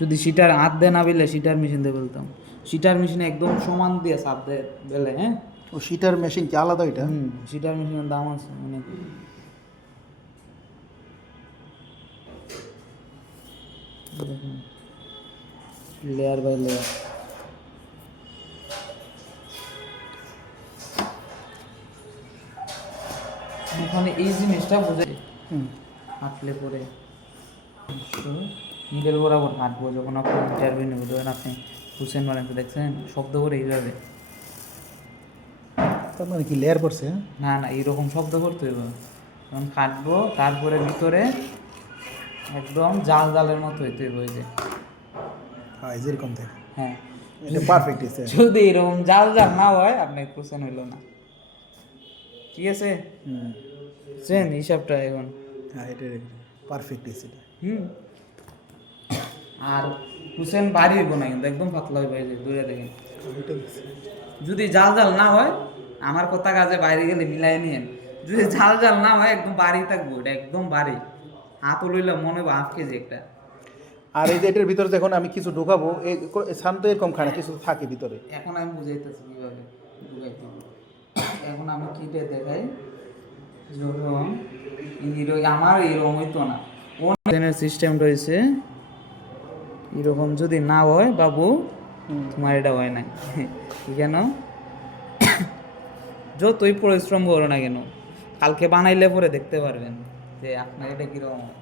যদি সিটার হাত দিয়ে না বেলে সিটার মেশিন দিয়ে বলতাম, সিটার মেশিনে একদম সমান দিয়ে চাপ দিয়ে বেলে। হ্যাঁ, ও সিটার মেশিন কি আলাদা এটা? সিটার মেশিনের দাম আছে মানে লেয়ার বাই লেয়ার। এখানে এই জিনিসটা বুঝে হাঁটলে পরে মিডল বরাবর হাঁটবো যখন আপনি ইন্টারভিউ নেবো, ধরেন আপনি হুসেন মারানকে দেখছেন শব্দ করে এইভাবে, তার মানে কি লেয়ার পড়ছে? হ্যাঁ, না না এইরকম শব্দ করতে হইব, তখন কাটবো তারপরে ভিতরে একদম জাল জালের মতো হইতে হইব ওই যে। হ্যাঁ এই যেরকম থাকে। হ্যাঁ, এটা পারফেক্ট হয়েছে। যদি এরকম জাল জাল না হয় আপনার কোশ্চেন হইল না। ঠিক আছে, বুঝছেন হিসাবটা এখন? হ্যাঁ এটা পারফেক্ট হয়েছে এটা। আর হুসেন বাড়ি হইব না কিন্তু একদম পাতলা হইব, এই যে দূরে দেখেন। এটা হয়েছে। যদি জাল জাল না হয় আমার কথা কাজে বাইরে গেলে মিলাই নিয়েন, যদি জাল জাল না হয় একদম বাড়ি থাকবো, এটা একদম বাড়ি, হাতও লইলে মনে হবে 1/2 কেজি একটা। আর এই যে এটার ভিতরে যখন আমি কিছু ঢোকাবো সান তো এরকম খায় না, কিছু থাকে ভিতরে। এখন আমি বুঝাইতেছি কিভাবে ঢুকাইতে হবে। এখন আমি কিটে দেখাই, যখন আমার এরকম হইতো না, ওনের সিস্টেম রয়েছে এরকম, যদি না হয় বাবু তোমার এটা হয় না। কেন? যতই পরিশ্রম করো না কেন, কালকে বানাইলে পরে দেখতে পারবেন যে আপনার এটা কিরকম হয়।